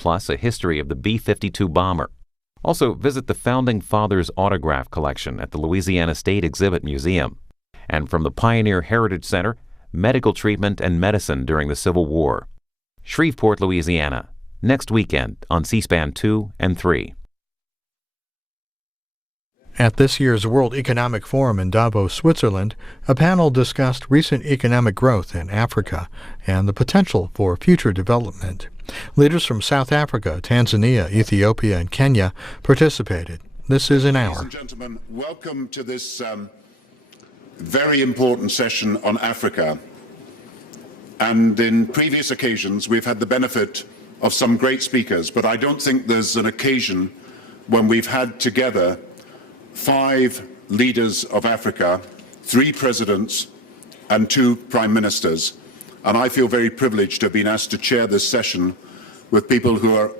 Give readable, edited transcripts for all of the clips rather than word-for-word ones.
plus a history of the B-52 bomber. Also, visit the Founding Fathers Autograph Collection at the Louisiana State Exhibit Museum. And from the Pioneer Heritage Center, medical treatment and medicine during the Civil War. Shreveport, Louisiana, next weekend on C-SPAN 2 and 3. At this year's World Economic Forum in Davos, Switzerland, a panel discussed recent economic growth in Africa and the potential for future development. Leaders from South Africa, Tanzania, Ethiopia, and Kenya participated. This is an hour. Ladies and gentlemen, welcome to this very important session on Africa. And in previous occasions, we've had the benefit of some great speakers, but I don't think there's an occasion when we've had together 5 leaders of Africa, 3 presidents, and 2 prime ministers. And I feel very privileged to have been asked to chair this session with people who are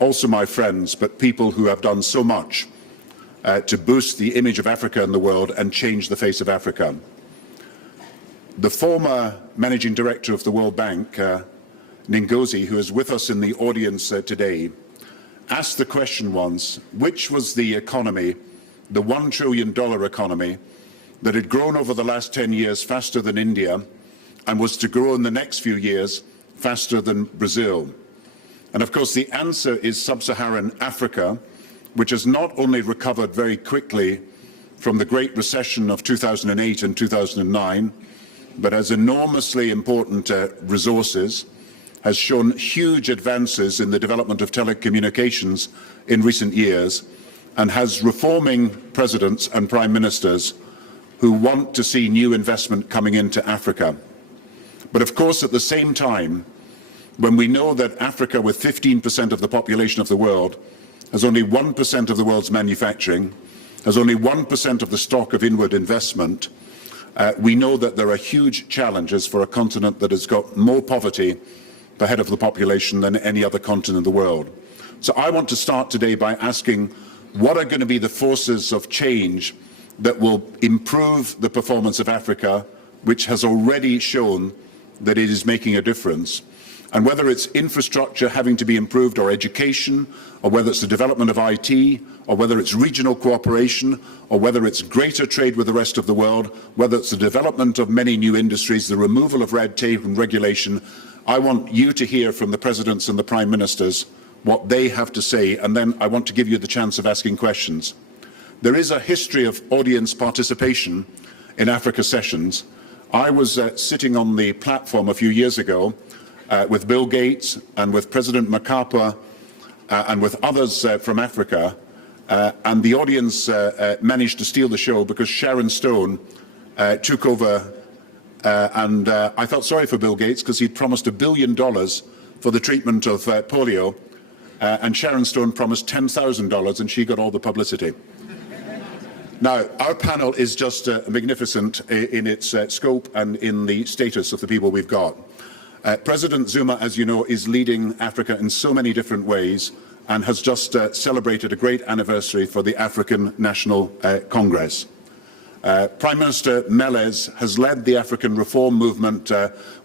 also my friends, but people who have done so much to boost the image of Africa in the world and change the face of Africa. The former managing director of the World Bank, Ngozi, who is with us in the audience today, asked the question once, which was the economy, the $1 trillion economy, that had grown over the last 10 years faster than India and was to grow in the next few years faster than Brazil? And of course, the answer is sub-Saharan Africa, which has not only recovered very quickly from the Great Recession of 2008 and 2009, but has enormously important resources, has shown huge advances in the development of telecommunications in recent years, and has reforming presidents and prime ministers who want to see new investment coming into Africa. But of course, at the same time, when we know that Africa, with 15% of the population of the world, has only 1% of the world's manufacturing, has only 1% of the stock of inward investment, we know that there are huge challenges for a continent that has got more poverty per head of the population than any other continent in the world. So I want to start today by asking, what are going to be the forces of change that will improve the performance of Africa, which has already shown that it is making a difference? And whether it's infrastructure having to be improved, or education, or whether it's the development of IT, or whether it's regional cooperation, or whether it's greater trade with the rest of the world, whether it's the development of many new industries, the removal of red tape and regulation, I want you to hear from the presidents and the prime ministers what they have to say, and then I want to give you the chance of asking questions. There is a history of audience participation in Africa sessions. I was sitting on the platform a few years ago with Bill Gates and with President Mkapa and with others from Africa, and the audience managed to steal the show because Sharon Stone took over, and I felt sorry for Bill Gates because he'd promised $1 billion for the treatment of polio, and Sharon Stone promised $10,000 and she got all the publicity. Now, our panel is just magnificent in its scope and in the status of the people we've got. President Zuma, as you know, is leading Africa in so many different ways and has just celebrated a great anniversary for the African National Congress. Prime Minister Meles has led the African reform movement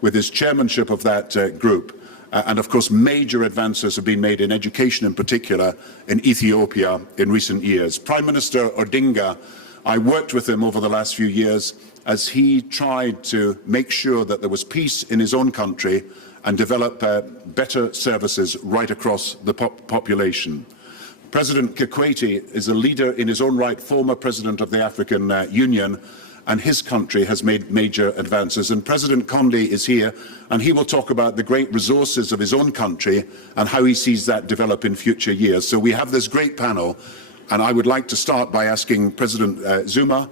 with his chairmanship of that group. And of course, major advances have been made in education, in particular in Ethiopia in recent years. Prime Minister Odinga, I worked with him over the last few years as he tried to make sure that there was peace in his own country and develop better services right across the population. President Kikwete is a leader in his own right, former president of the African Union, and his country has made major advances. And President Conde is here, and he will talk about the great resources of his own country and how he sees that develop in future years. So we have this great panel, and I would like to start by asking President Zuma,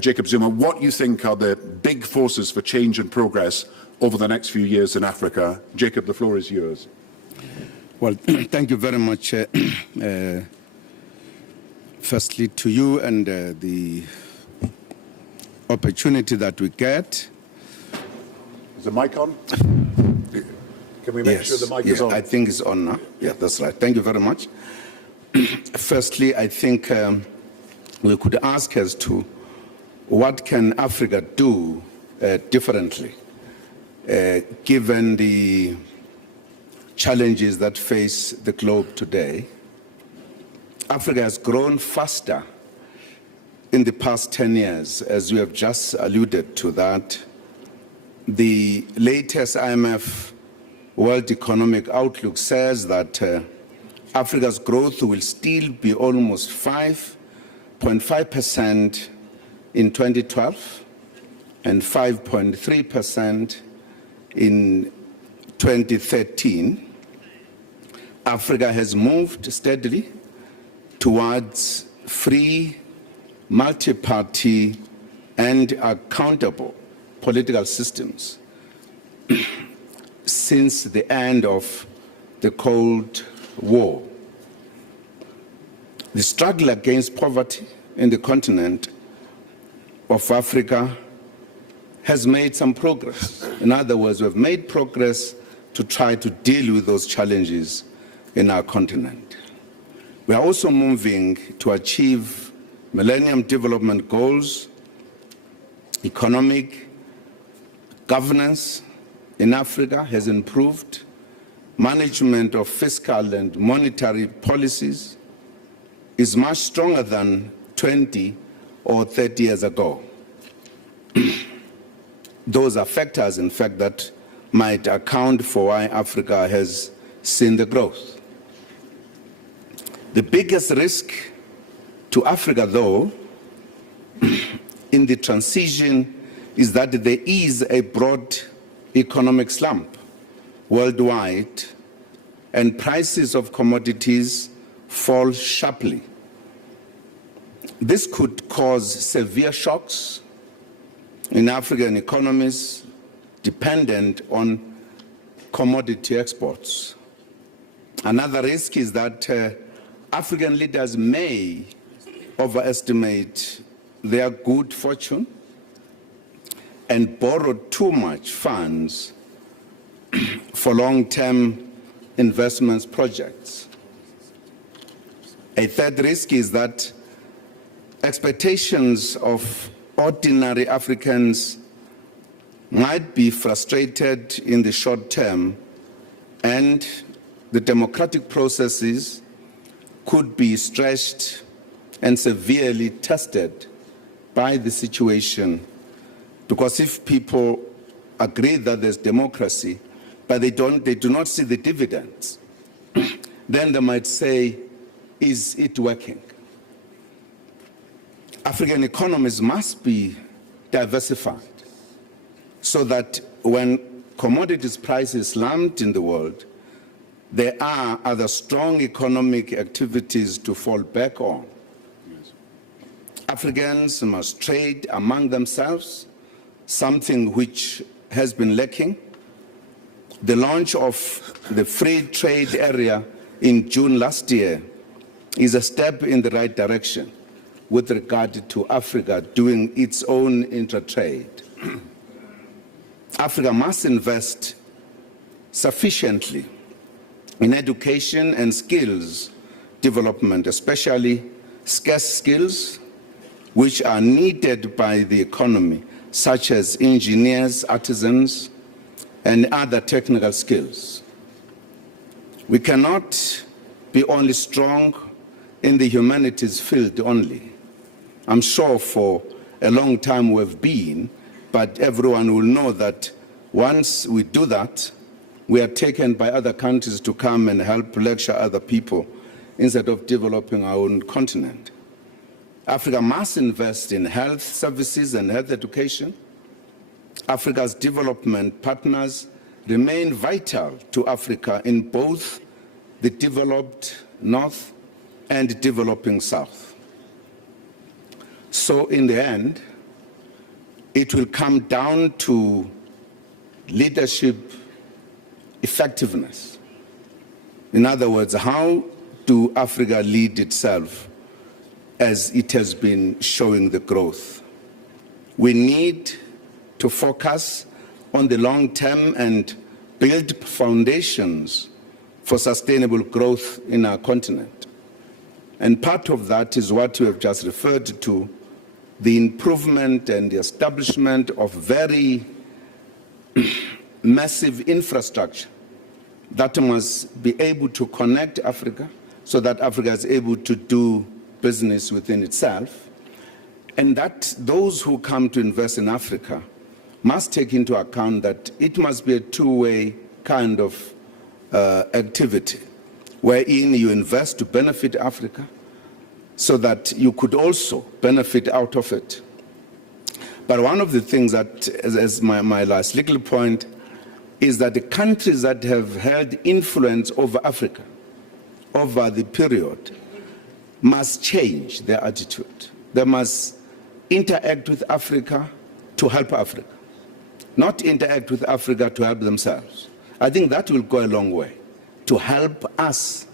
Jacob Zuma, what you think are the big forces for change and progress over the next few years in Africa. Jacob, the floor is yours. Well, thank you very much, firstly to you and the opportunity that we get. Is the mic on? Can we make sure the mic is on? I think it's on now. Yeah, that's right. Thank you very much. Firstly, I think we could ask as to what can Africa do differently, given the challenges that face the globe today, Africa has grown faster in the past 10 years, as you have just alluded to that. The latest IMF World Economic Outlook says that Africa's growth will still be almost 5.5% in 2012 and 5.3% in 2013. Africa has moved steadily towards free, multi-party, and accountable political systems since the end of the Cold War. The struggle against poverty in the continent of Africa has made some progress. In other words, we've made progress to try to deal with those challenges in our continent. We are also moving to achieve Millennium Development Goals. Economic governance in Africa has improved. Management of fiscal and monetary policies is much stronger than 20 or 30 years ago. Those are factors, in fact, that might account for why Africa has seen the growth. The biggest risk to Africa, though, in the transition is that there is a broad economic slump worldwide and prices of commodities fall sharply. This could cause severe shocks in African economies dependent on commodity exports. Another risk is that African leaders may overestimate their good fortune and borrow too much funds for long-term investment projects. A third risk is that expectations of ordinary Africans might be frustrated in the short term, and the democratic processes could be stretched and severely tested by the situation. Because if people agree that there's democracy, but they do not see the dividends, then they might say, is it working? African economies must be diversified so that when commodities prices slump in the world, there are other strong economic activities to fall back on. Africans must trade among themselves, something which has been lacking. The launch of the free trade area in June last year is a step in the right direction with regard to Africa doing its own intra-trade. Africa must invest sufficiently in education and skills development, especially scarce skills which are needed by the economy, such as engineers, artisans, and other technical skills. We cannot be only strong in the humanities field only. I'm sure for a long time we've been, but everyone will know that once we do that, we are taken by other countries to come and help lecture other people instead of developing our own continent. Africa must invest in health services and health education. Africa's development partners remain vital to Africa in both the developed North and developing South. So in the end, it will come down to leadership effectiveness. In other words, how do Africa lead itself as it has been showing the growth? We need to focus on the long term and build foundations for sustainable growth in our continent. And part of that is what you have just referred to, the improvement and the establishment of very massive infrastructure that must be able to connect Africa so that Africa is able to do business within itself, and that those who come to invest in Africa must take into account that it must be a two-way kind of activity, wherein you invest to benefit Africa so that you could also benefit out of it. But one of the things that, as my last little point, is that the countries that have held influence over Africa over the period must change their attitude. They must interact with Africa to help Africa, not interact with Africa to help themselves. I think that will go a long way to help us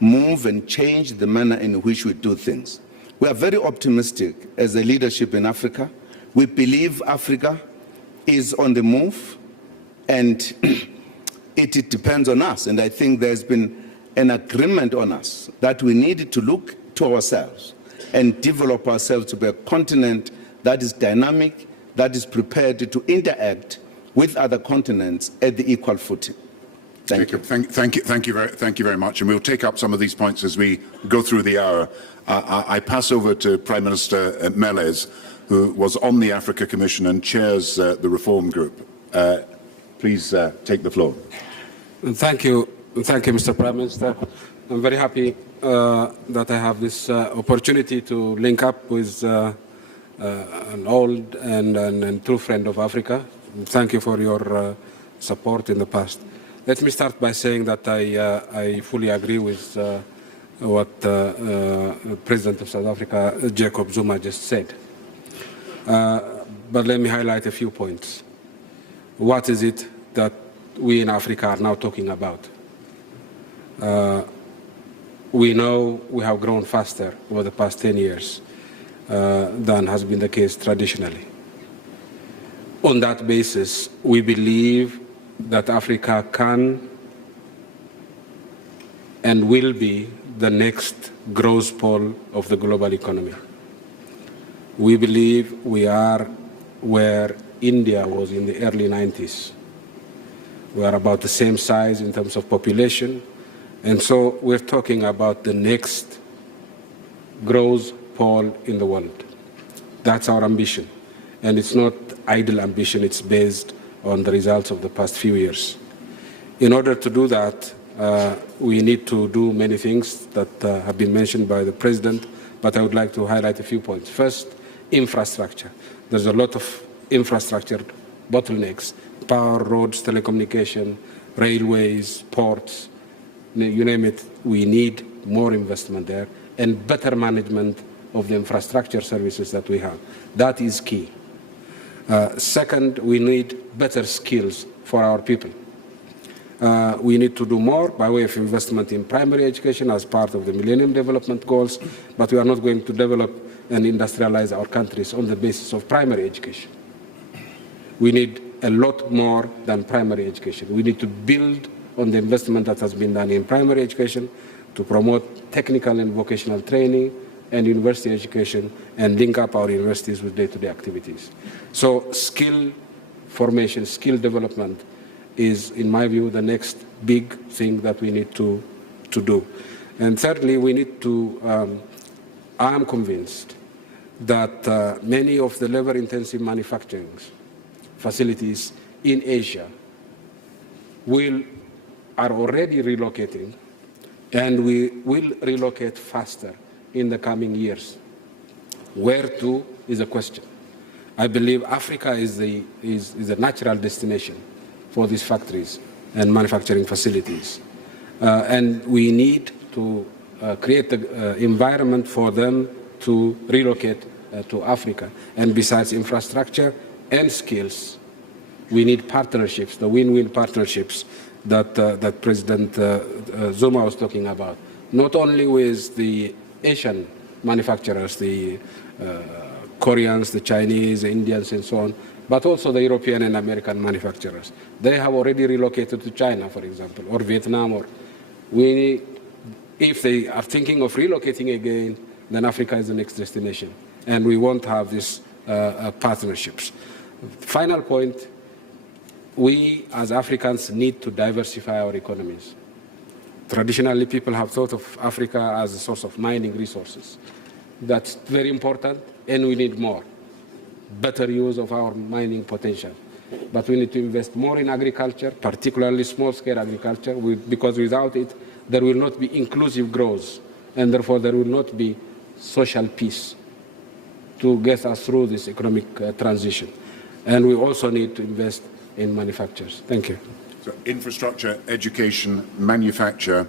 move and change the manner in which we do things. We are very optimistic as a leadership in Africa. We believe Africa is on the move, and it depends on us. And I think there's been an agreement on us that we need to look to ourselves and develop ourselves to be a continent that is dynamic, that is prepared to interact with other continents at the equal footing. Thank you. Thank you very much. And we'll take up some of these points as we go through the hour. I pass over to Prime Minister Meles, who was on the Africa Commission and chairs the Reform Group. Please take the floor. Thank you, Mr. Prime Minister. I'm very happy that I have this opportunity to link up with an old and true friend of Africa. Thank you for your support in the past. Let me start by saying that I fully agree with what President of South Africa, Jacob Zuma, just said. But let me highlight a few points. What is it that we in Africa are now talking about? We know we have grown faster over the past 10 years than has been the case traditionally. On that basis, we believe that Africa can and will be the next growth pole of the global economy. We believe we are where India was in the early 90s. We are about the same size in terms of population, and so we're talking about the next growth pole in the world. That's our ambition, and it's not idle ambition, it's based on the results of the past few years. In order to do that, we need to do many things that have been mentioned by the President, but I would like to highlight a few points. First, infrastructure. There's a lot of infrastructure bottlenecks: power, roads, telecommunication, railways, ports, you name it. We need more investment there and better management of the infrastructure services that we have. That is key. Second, we need better skills for our people. We need to do more by way of investment in primary education as part of the Millennium Development Goals, but we are not going to develop and industrialize our countries on the basis of primary education. We need a lot more than primary education. We need to build on the investment that has been done in primary education to promote technical and vocational training and university education and link up our universities with day-to-day activities. So skill formation, skill development is, in my view, the next big thing that we need to do. And thirdly, we need to, I am convinced that many of the labor-intensive manufacturing facilities in Asia are already relocating, and we will relocate faster in the coming years. Where to is a question. I believe Africa is the natural destination for these factories and manufacturing facilities. And we need to create the environment for them to relocate to Africa. And besides infrastructure and skills, we need partnerships, the win-win partnerships that President Zuma was talking about, not only with the Asian manufacturers, the Koreans, the Chinese, the Indians, and so on, but also the European and American manufacturers. They have already relocated to China, for example, or Vietnam. If they are thinking of relocating again, then Africa is the next destination. And we want to have these partnerships. Final point, we as Africans need to diversify our economies. Traditionally, people have thought of Africa as a source of mining resources. That's very important, and we need more. Better use of our mining potential. But we need to invest more in agriculture, particularly small-scale agriculture, because without it, there will not be inclusive growth, and therefore there will not be social peace to get us through this economic transition. And we also need to invest in manufacturers. Thank you. So infrastructure, education, manufacture,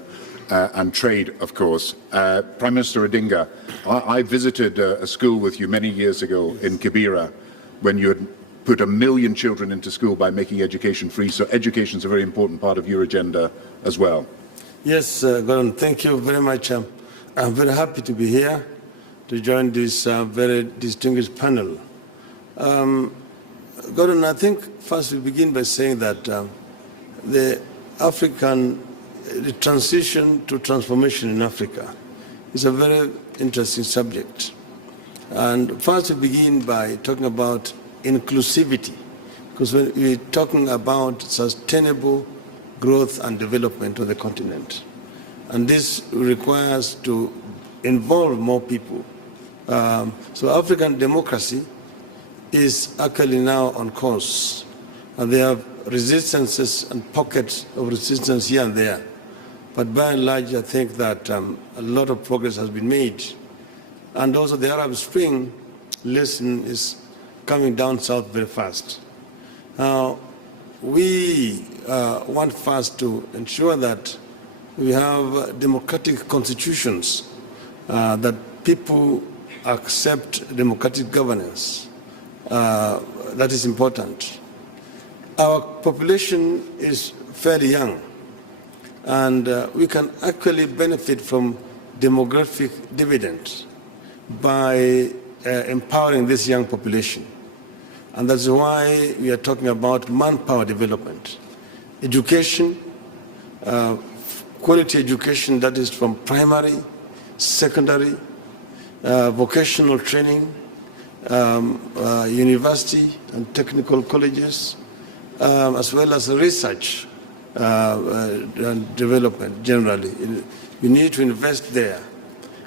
and trade, of course. Prime Minister Odinga, I visited a school with you many years ago in Kibera when you had put 1 million children into school by making education free. So education is a very important part of your agenda as well. Yes, Gordon, thank you very much. I'm very happy to be here to join this very distinguished panel. Gordon, I think first we begin by saying that the transition to transformation in Africa is a very interesting subject. And first we begin by talking about inclusivity, because when we're talking about sustainable growth and development of the continent. And this requires to involve more people. So African democracy is actually now on course. And there are resistances and pockets of resistance here and there. But by and large, I think that a lot of progress has been made. And also the Arab Spring lesson is coming down south very fast. Now, we want first to ensure that we have democratic constitutions, that people accept democratic governance. That is important. Our population is fairly young, and we can actually benefit from demographic dividends by empowering this young population. And that's why we are talking about manpower development. Education, quality education that is from primary, secondary, vocational training, university and technical colleges, as well as research and development generally. We need to invest there.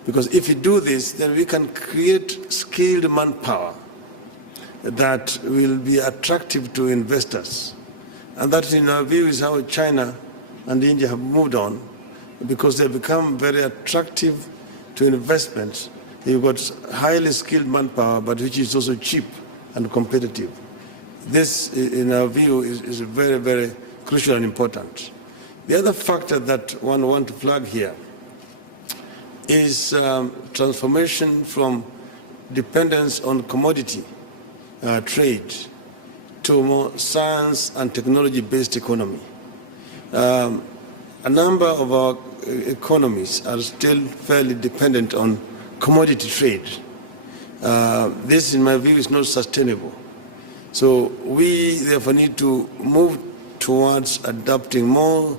Because if we do this, then we can create skilled manpower that will be attractive to investors. And that, in our view, is how China and India have moved on, because they become very attractive to investments. You've got highly skilled manpower, but which is also cheap and competitive. This, in our view, is very, very crucial and important. The other factor that one wants to flag here is transformation from dependence on commodity trade to more science and technology-based economy. A number of our economies are still fairly dependent on commodity trade. This, in my view, is not sustainable. So we therefore need to move towards adopting more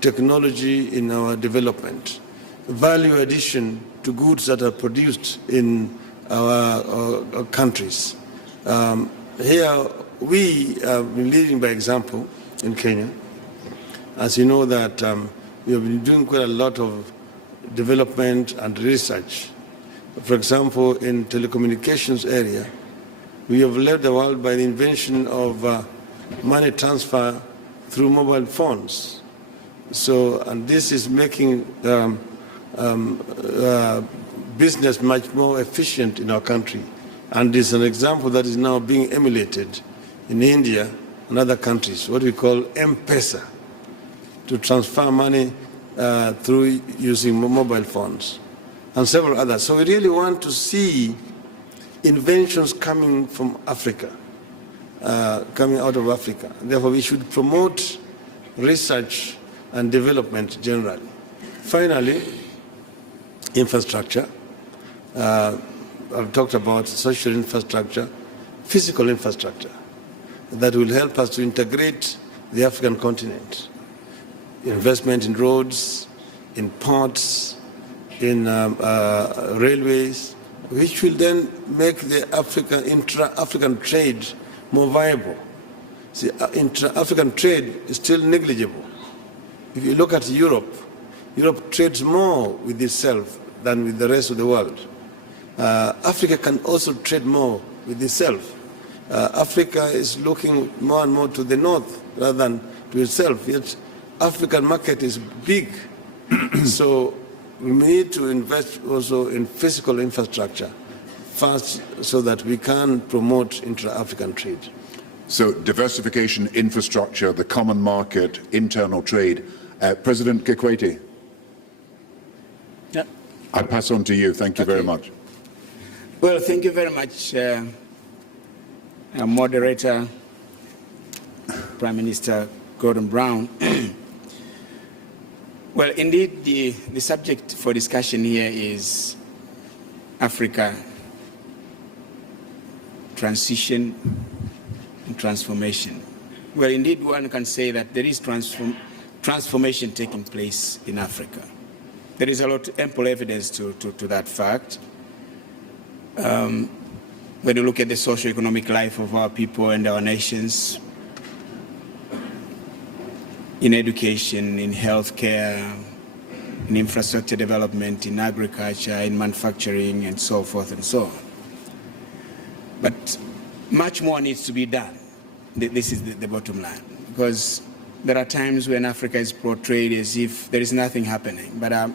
technology in our development, value addition to goods that are produced in our countries. Here, we have been leading by example in Kenya. As you know that we have been doing quite a lot of development and research. For example, in telecommunications area, we have led the world by the invention of money transfer through mobile phones. So, and this is making business much more efficient in our country. And it's an example that is now being emulated in India and other countries, what we call M-Pesa, to transfer money through using mobile phones, and several others. So we really want to see inventions coming from Africa, coming out of Africa. Therefore, we should promote research and development generally. Finally, infrastructure. I've talked about social infrastructure, physical infrastructure that will help us to integrate the African continent. Investment in roads, in ports, in railways, which will then make the intra-African trade more viable. See, intra-African trade is still negligible. If you look at Europe, Europe trades more with itself than with the rest of the world. Africa can also trade more with itself. Africa is looking more and more to the north rather than to itself. Yet, African market is big. So we need to invest also in physical infrastructure first so that we can promote intra-African trade. So diversification, infrastructure, the common market, internal trade. President Kikwete. Yeah. I pass on to you. Thank you very much. Well, thank you very much, moderator, Prime Minister Gordon Brown. Well, indeed, the subject for discussion here is Africa, transition and transformation. Well, indeed, one can say that there is transformation taking place in Africa. There is a lot of ample evidence to that fact. When you look at the socio-economic life of our people and our nations, in education, in healthcare, in infrastructure development, in agriculture, in manufacturing, and so forth and so on. But much more needs to be done. This is the bottom line, because there are times when Africa is portrayed as if there is nothing happening, but I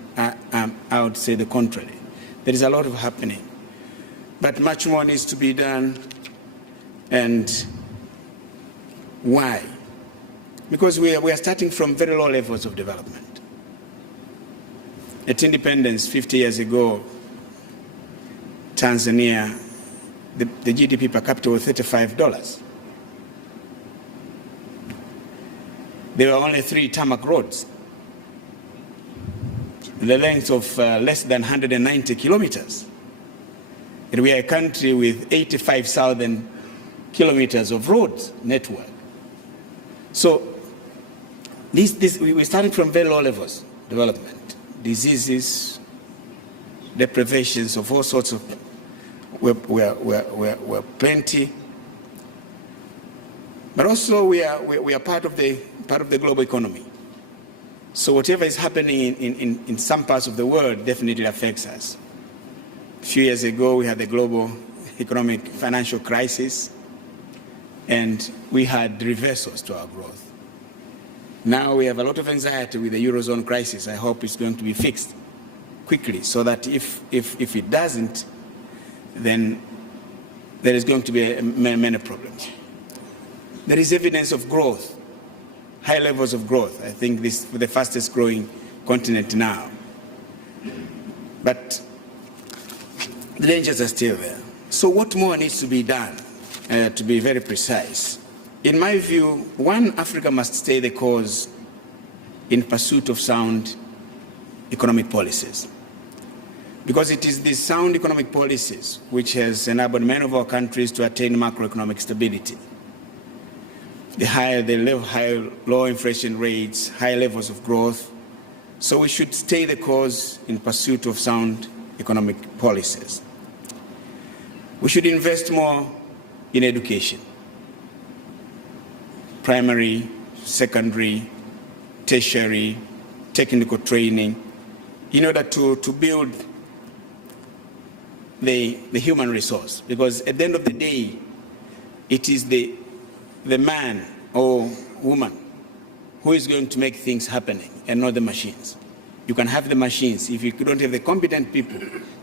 would say the contrary. There is a lot of happening, but much more needs to be done. And why? Because we are starting from very low levels of development. At independence 50 years ago, Tanzania, the GDP per capita was $35. There were only 3 tarmac roads, the length of less than 190 kilometers. And we are a country with 85,000 kilometers of roads network. So we're starting from very low levels of development. Diseases, deprivations of all sorts of were plenty. But also we are part of the global economy. So whatever is happening in some parts of the world definitely affects us. A few years ago, we had the global economic financial crisis, and we had reversals to our growth. Now we have a lot of anxiety with the Eurozone crisis. I hope it's going to be fixed quickly, so that if it doesn't, then there is going to be many problems. There is evidence of growth, high levels of growth. I think this is the fastest growing continent now. But the dangers are still there. So what more needs to be done, to be very precise? In my view, one, Africa must stay the course in pursuit of sound economic policies. Because it is these sound economic policies which has enabled many of our countries to attain macroeconomic stability. The low inflation rates, high levels of growth. So we should stay the course in pursuit of sound economic policies. We should invest more in education, primary, secondary, tertiary, technical training, in order to build the human resource. Because at the end of the day, it is the man or woman who is going to make things happening and not the machines. You can have the machines. If you don't have the competent people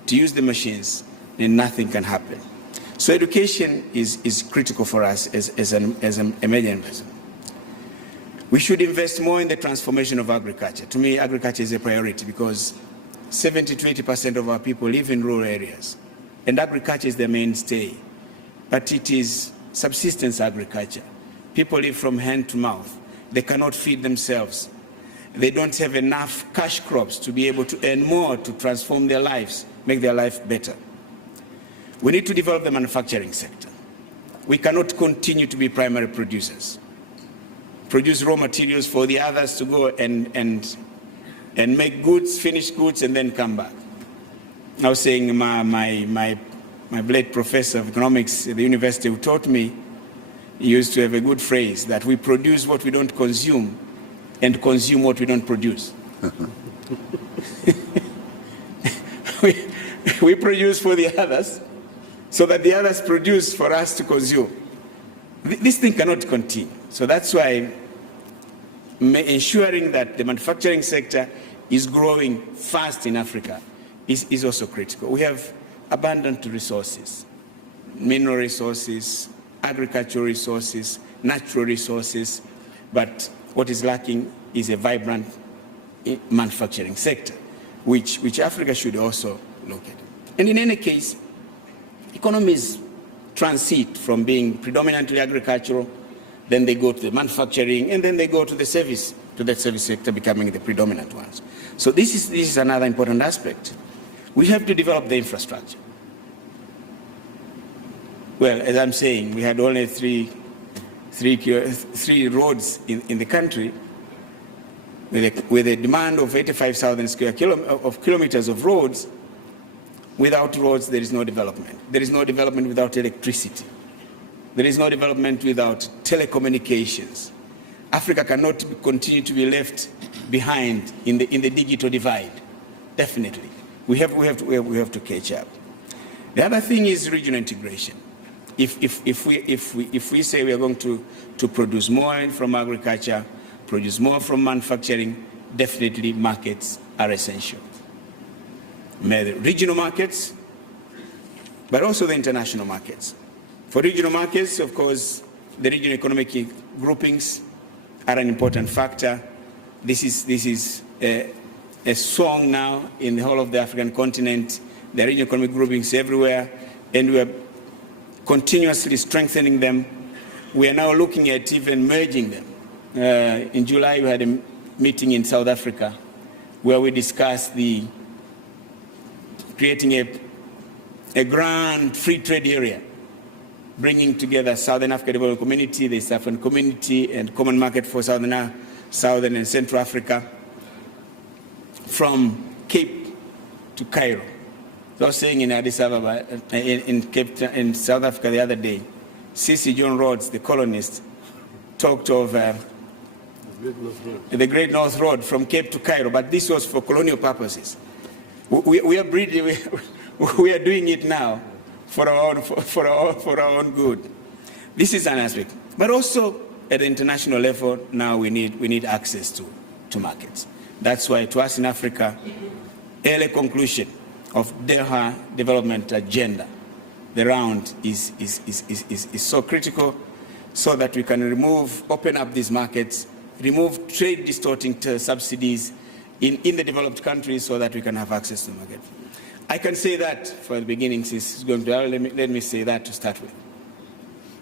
to use the machines, then nothing can happen. So education is critical for us as a major investment. We should invest more in the transformation of agriculture. To me, agriculture is a priority because 70 to 80% of our people live in rural areas, and agriculture is the mainstay. But it is subsistence agriculture. People live from hand to mouth. They cannot feed themselves. They don't have enough cash crops to be able to earn more to transform their lives, make their life better. We need to develop the manufacturing sector. We cannot continue to be primary producers. Produce raw materials for the others to go and make goods, finish goods, and then come back. I was saying my late professor of economics at the university who taught me used to have a good phrase that we produce what we don't consume and consume what we don't produce. we produce for the others so that the others produce for us to consume. This thing cannot continue. So that's why ensuring that the manufacturing sector is growing fast in Africa is also critical. We have abundant resources, mineral resources, agricultural resources, natural resources, but what is lacking is a vibrant manufacturing sector, which Africa should also look at. And in any case, economies transit from being predominantly agricultural, then they go to the manufacturing, and then they go to the service sector becoming the predominant ones. So this is another important aspect. We have to develop the infrastructure. Well, as I'm saying, we had only three roads in the country with a demand of 85,000 square kilometers of roads. Without roads, there is no development. There is no development without electricity. There is no development without telecommunications. Africa cannot continue to be left behind in the digital divide. Definitely, we have to catch up. The other thing is regional integration. If we say we are going to produce more from agriculture, produce more from manufacturing, definitely markets are essential. The regional markets, but also the international markets. For regional markets, of course, the regional economic groupings are an important factor. This is a song now in the whole of the African continent. There are regional economic groupings everywhere, and we are continuously strengthening them. We are now looking at even merging them. In July, we had a meeting in South Africa where we discussed creating a grand free trade area, bringing together Southern Africa Development Community, the East African Community, and Common Market for Southern and Central Africa, from Cape to Cairo. So I was saying in Addis Ababa, in South Africa the other day, C.C. John Rhodes, the colonist, talked of the Great North Road from Cape to Cairo, but this was for colonial purposes. We are breeding, we are doing it now for our own good. This is an aspect. But also at the international level, now we need access to markets. That's why to us in Africa, early conclusion of Doha development agenda, the round is so critical, so that we can open up these markets, remove trade distorting subsidies in the developed countries, so that we can have access to the market. I can say that for the beginning, since it's going to let me say that to start with.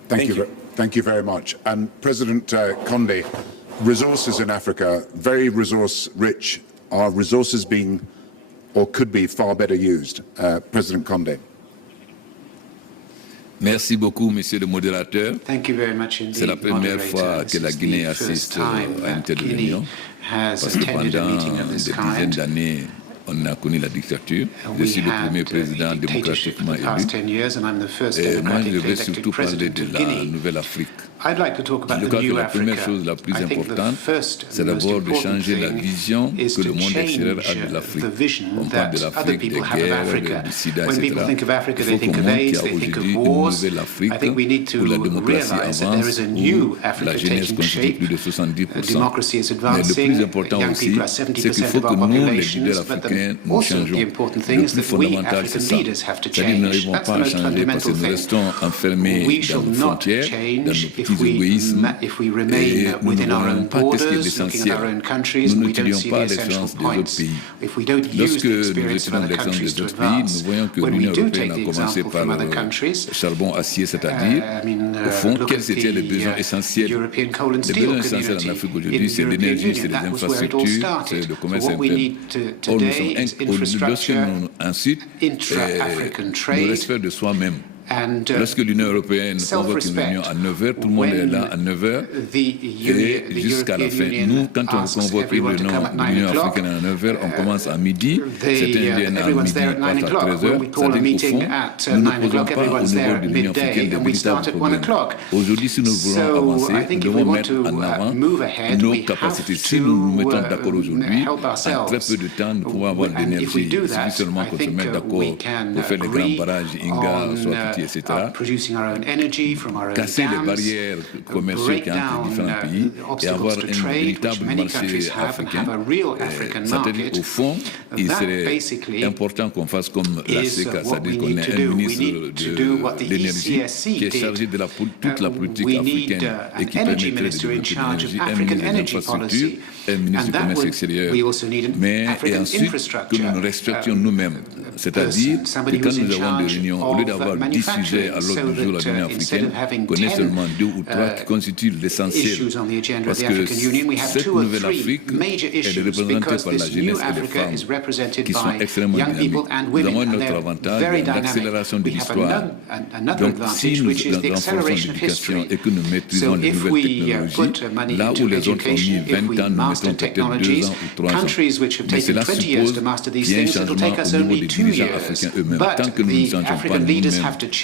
Thank you very much. And President Condé, resources in Africa, very resource rich. Are resources being or could be far better used? President Condé. Merci beaucoup, Monsieur le modérateur. Thank you very much indeed, C'est la première fois que la Guinée assiste à une telle réunion, parce que pendant des dizaines d'années, on a connu la dictature. Je suis le premier président démocratiquement élu. Et moi, je vais surtout parler de la Nouvelle-Afrique. I'd like to talk about Je crois que la première chose la plus importante, c'est d'abord de changer la vision que le monde extérieur a de l'Afrique. On parle de l'Afrique, des guerres, du sida, etc. Il faut qu'on montre qu'il y a aujourd'hui une nouvelle Afrique où la démocratie avance, où la jeunesse constitue plus de 70%. Mais le plus important aussi, c'est qu'il faut que nous, les leaders africains, nous changeons. Le plus fondamental, c'est ça. C'est-à-dire nous n'arrivons pas à changer parce que nous restons enfermés dans nos frontières, dans nos égoïsme, et nous ne voyons pas ce qui est essentiel. Nous n'étudions pas l'excellence des autres pays. Lorsque nous étudions l'excellence des autres pays, nous voyons que l'Union européenne a commencé par le charbon acier, c'est-à-dire, au fond, quels étaient les besoins essentiels. Les besoins essentiels en Afrique aujourd'hui, c'est l'énergie, c'est les infrastructures, c'est le commerce interne. Or, lorsque nous, ensuite, nous restons de soi-même. Lorsque l'Union européenne convoque une réunion à 9h, tout le monde est là à 9h et jusqu'à la fin. Nous, quand on convoque une réunion de l'Union africaine à 9h, on commence à midi, certains viennent à midi, partent à 13h, c'est-à-dire qu'au fond, nous ne posons pas au niveau de l'Union africaine des véritables problèmes. Aujourd'hui, si nous voulons avancer, nous devons mettre en avant nos capacités. Si nous nous mettons d'accord aujourd'hui, en très peu de temps, nous pouvons avoir de l'énergie. Il suffit seulement qu'on se mette d'accord pour faire les grands barrages, Inga, Swapiti, etc. Casser les barrières commerciales qui entre différents pays et avoir un véritable marché africain. C'est-à-dire qu'au fond, il serait important qu'on fasse comme la CECA, c'est-à-dire qu'on ait un ministre de l'énergie qui est chargé de toute la politique africaine et qui permettrait de développer l'énergie, un ministre des infrastructures, un ministre du commerce extérieur, mais et ensuite que nous nous respections nous-mêmes. C'est-à-dire que quand nous avons des réunions, au lieu d'avoir 10 sujets à l'ordre du jour de l'Union africaine, qu'on ait seulement 2 ou 3 qui constituent l'essentiel. Parce que cette nouvelle Afrique, elle est représentée par la jeunesse et les femmes qui sont extrêmement dynamiques. Nous avons un autre avantage, l'accélération de l'histoire. Donc si nous renforçons l'éducation et que nous maîtrisons les nouvelles technologies, là où les autres ont mis 20 ans, nous mettons peut-être 2 ans ou 3 ans. Mais cela suppose qu'il y ait un changement au niveau des dirigeants africains eux-mêmes. Tant que nous ne changeons pas nous-mêmes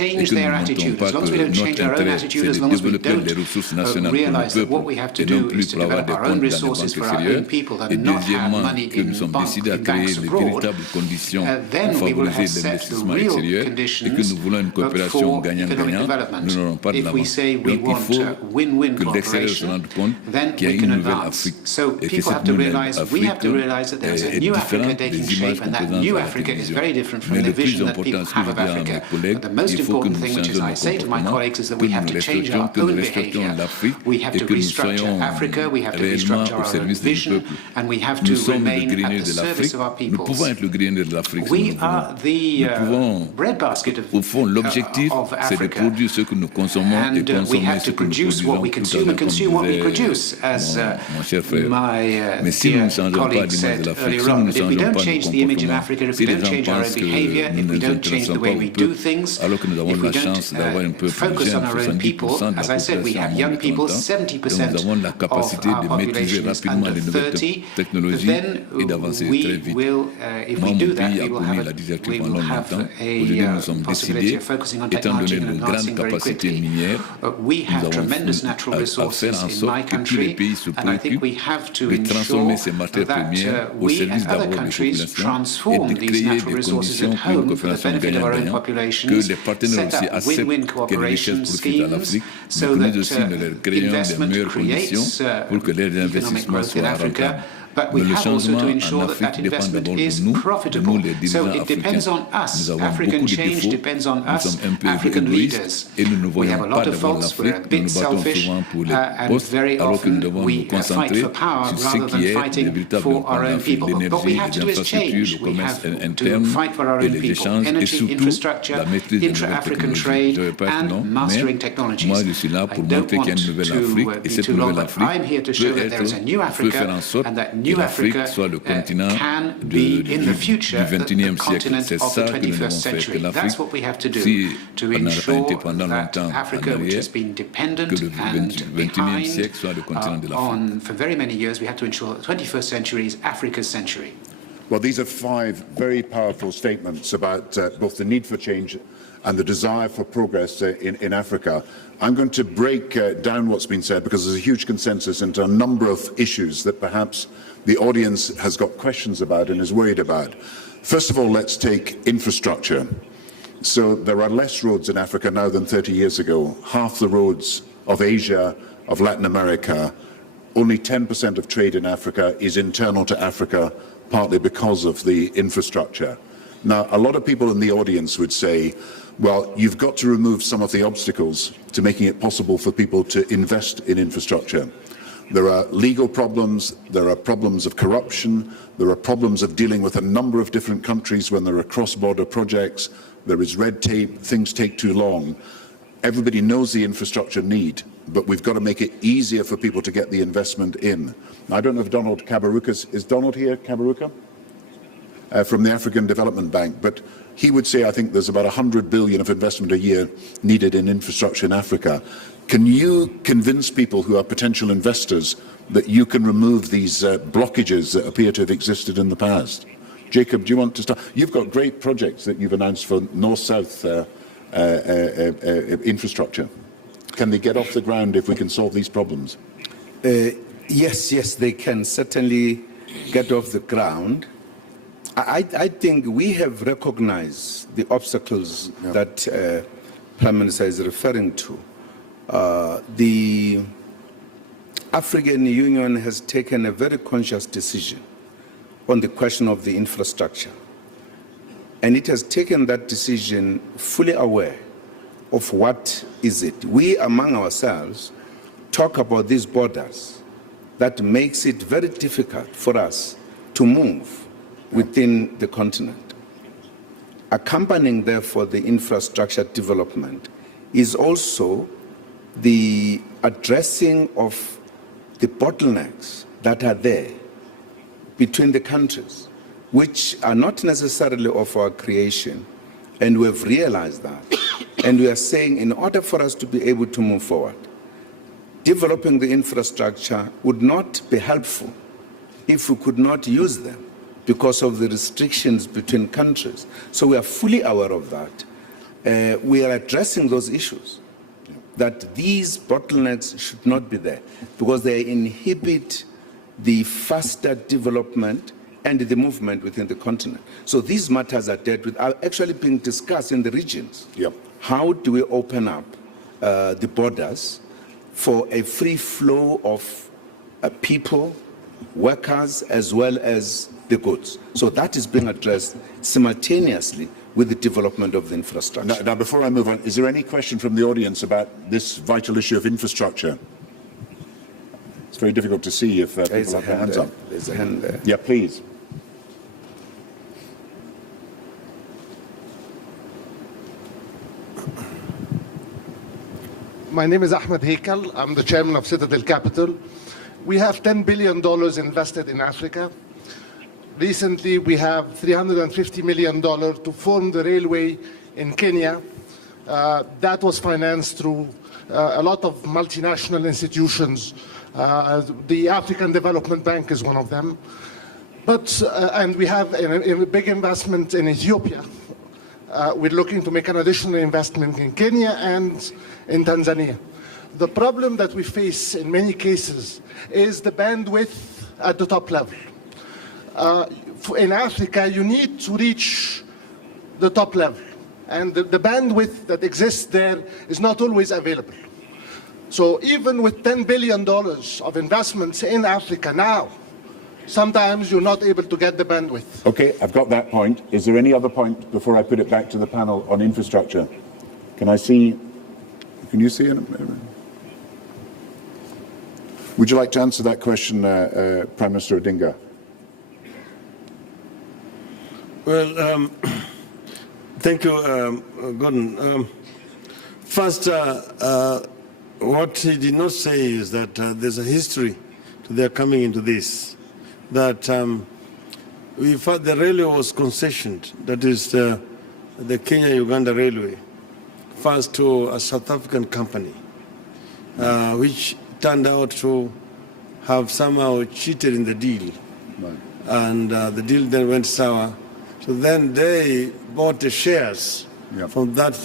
et que nous ne montrons pas que notre intérêt, c'est de développer les ressources nationales pour le peuple et non plus pour avoir des comptes dans les banques extérieures. Et deuxièmement, que nous sommes décidés à créer les véritables conditions pour favoriser l'investissement extérieur et que nous voulons une coopération gagnant-gagnant, nous n'aurons pas de l'avance. Donc il faut que l'extérieur se rende compte qu'il y a une nouvelle Afrique et que cette nouvelle Afrique est différente des images qu'on présente à la télévision. Mais le plus important, ce que je dis à mes collègues, il faut que nous changions nos comportements, que nous respections l'Afrique et que nous soyons réellement au service du peuple. Nous sommes le grenier de l'Afrique. Nous pouvons être le grenier de l'Afrique si nous pouvons. Au fond, l'objectif, c'est de produire ce que nous consommons et consommer ce que nous produisons. Mon cher frère. Mais si nous ne changeons pas l'image de l'Afrique, si nous ne changeons pas nos comportements, si les gens pensent que nous ne nous intéressons pas au peuple, alors que nous avons la chance d'avoir un peuple jeune, 70% de la population monde est content, donc nous avons la capacité de maîtriser rapidement les nouvelles technologies et d'avancer très vite. Moi, mon pays a connu la désertique pendant longtemps. Aujourd'hui, nous sommes décidés, étant donné nos grandes capacités minières, nous avons à faire en sorte que tous les pays se préoccupent de transformer ces matières premières au service d'abord des populations et de créer des conditions pour une coopération gagnant-gagnant, que les partenaires aussi acceptent que les richesses profitent à l'Afrique, mais que nous aussi nous leur créons des meilleures conditions pour que les investissements soient rentables. Mais le changement en Afrique dépend d'abord de nous les dirigeants africains. Nous avons beaucoup de défauts, nous sommes un peu égoïstes et nous ne voyons pas d'abord l'Afrique. Nous nous battons souvent pour les postes alors que nous devons nous concentrer sur ce qui est le véritable développement de l'Afrique, l'énergie, les infrastructures, le commerce interne et les échanges et surtout la maîtrise des nouvelles technologies. Je ne vais pas être long, mais moi je suis là pour montrer qu'il y a une nouvelle Afrique et cette nouvelle Afrique peut faire en sorte que l'Afrique soit le continent du XXIe siècle. C'est ça que nous devons faire, que l'Afrique, si on a été pendant longtemps en arrière, que le XXIe siècle soit le continent de l'Afrique. Well, these are 5 very powerful statements about both the need for change and the desire for progress in Africa. I'm going to break down what's been said because there's a huge consensus into a number of issues that perhaps the audience has got questions about and is worried about. First of all, let's take infrastructure. So there are less roads in Africa now than 30 years ago. Half the roads of Asia, of Latin America. Only 10% of trade in Africa is internal to Africa, partly because of the infrastructure. Now, a lot of people in the audience would say, well, you've got to remove some of the obstacles to making it possible for people to invest in infrastructure. There are legal problems, there are problems of corruption, there are problems of dealing with a number of different countries when there are cross-border projects, there is red tape, things take too long. Everybody knows the infrastructure need, but we've got to make it easier for people to get the investment in. I don't know if Donald Kaberuka is Donald here, Kaberuka? from the African Development Bank, but he would say, I think there's about 100 billion of investment a year needed in infrastructure in Africa. Can you convince people who are potential investors that you can remove these blockages that appear to have existed in the past? Jacob, do you want to start? You've got great projects that you've announced for north-south infrastructure. Can they get off the ground if we can solve these problems? Yes, they can certainly get off the ground. I think we have recognized the obstacles that Prime Minister is referring to. The African Union has taken a very conscious decision on the question of the infrastructure. And it has taken that decision fully aware of what is it. We, among ourselves, talk about these borders that makes it very difficult for us to move within the continent. Accompanying, therefore, the infrastructure development is also the addressing of the bottlenecks that are there between the countries, which are not necessarily of our creation, and we have realized that. And we are saying, in order for us to be able to move forward, developing the infrastructure would not be helpful if we could not use them because of the restrictions between countries. So we are fully aware of that. We are addressing those issues, that these bottlenecks should not be there because they inhibit the faster development and the movement within the continent. So these matters are dealt with, are actually being discussed in the regions. How do we open up the borders for a free flow of people, workers, as well as the goods? So that is being addressed simultaneously with the development of the infrastructure. Now, before I move on, is there any question from the audience about this vital issue of infrastructure? It's very difficult to see if people have their hands up. There's a hand there. Yeah, please. My name is Ahmed Heikal. I'm the chairman of Citadel Capital. We have $10 billion invested in Africa. Recently, we have $350 million to form the railway in Kenya. That was financed through a lot of multinational institutions. The African Development Bank is one of them. And we have a big investment in Ethiopia. We're looking to make an additional investment in Kenya and in Tanzania. The problem that we face in many cases is the bandwidth at the top level. In Africa, you need to reach the top level, and the bandwidth that exists there is not always available. So even with $10 billion of investments in Africa now, sometimes you're not able to get the bandwidth. Okay, I've got that point. Is there any other point before I put it back to the panel on infrastructure? Can you see it? Would you like to answer that question, Prime Minister Odinga? Well, thank you, Gordon. First, what he did not say is that there's a history to their coming into this. That the railway was concessioned, that is the Kenya-Uganda Railway, first to a South African company, which turned out to have somehow cheated in the deal. Right. And the deal then went sour. So then they bought the shares from that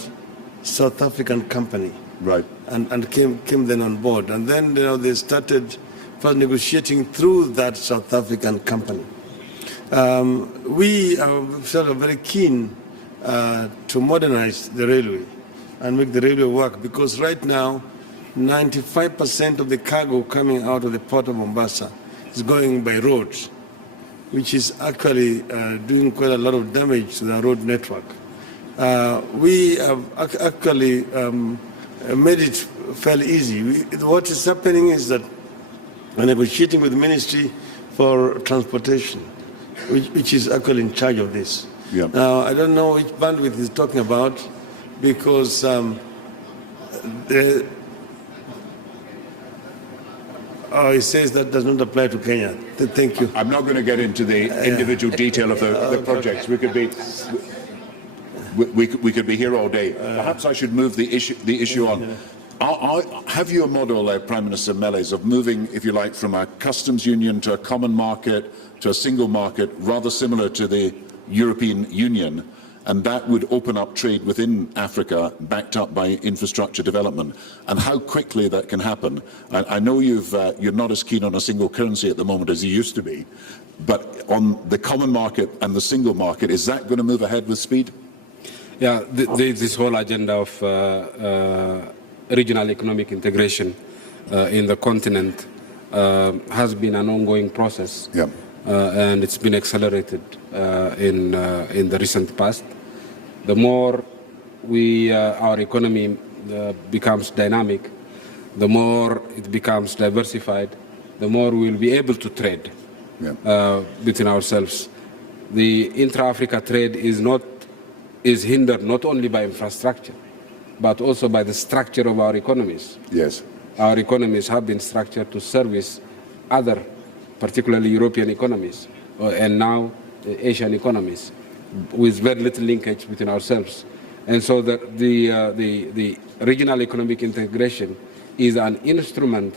South African company. Right. And came then on board. And then they started first negotiating through that South African company. We are sort of very keen to modernize the railway and make the railway work, because right now 95% of the cargo coming out of the port of Mombasa is going by road, which is actually doing quite a lot of damage to the road network. We have actually made it fairly easy. What is happening is that we're negotiating with the Ministry for Transportation, which is actually in charge of this. Yep. Now, I don't know which bandwidth he's talking about, because Oh, he says that does not apply to Kenya. Thank you. I'm not going to get into the individual detail of the projects. We could be here all day. Perhaps I should move the issue on. Have you a model, Prime Minister Meles, of moving, if you like, from a customs union to a common market to a single market, rather similar to the European Union? And that would open up trade within Africa, backed up by infrastructure development, and how quickly that can happen. I know you're not as keen on a single currency at the moment as you used to be, but on the common market and the single market, is that going to move ahead with speed? Yeah, this whole agenda of regional economic integration in the continent has been an ongoing process. Yeah. And it's been accelerated in the recent past. The more our economy becomes dynamic, the more it becomes diversified, the more we'll be able to trade between ourselves. The intra-Africa trade is hindered not only by infrastructure, but also by the structure of our economies. Yes. Our economies have been structured to service other, particularly European economies, and now Asian economies, with very little linkage between ourselves. And so the regional economic integration is an instrument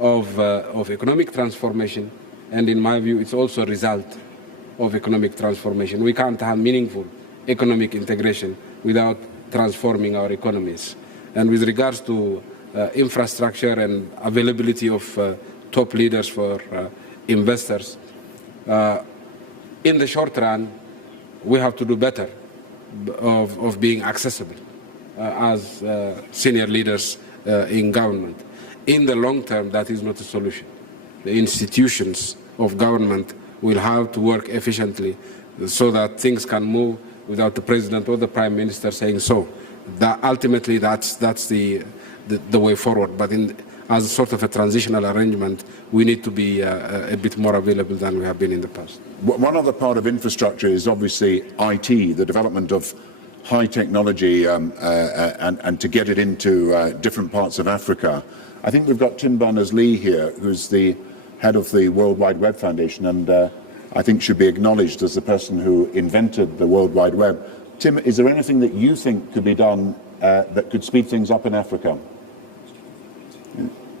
of economic transformation, and in my view, it's also a result of economic transformation. We can't have meaningful economic integration without transforming our economies. And with regards to infrastructure and availability of top leaders for investors, in the short run, we have to do better of being accessible as senior leaders in government. In the long term, that is not a solution. The institutions of government will have to work efficiently so that things can move without the president or the prime minister saying so. Ultimately, that's the way forward. But as a sort of a transitional arrangement, we need to be a bit more available than we have been in the past. One other part of infrastructure is obviously IT, the development of high technology and to get it into different parts of Africa. I think we've got Tim Berners-Lee here, who's the head of the World Wide Web Foundation, and I think should be acknowledged as the person who invented the World Wide Web. Tim, is there anything that you think could be done that could speed things up in Africa?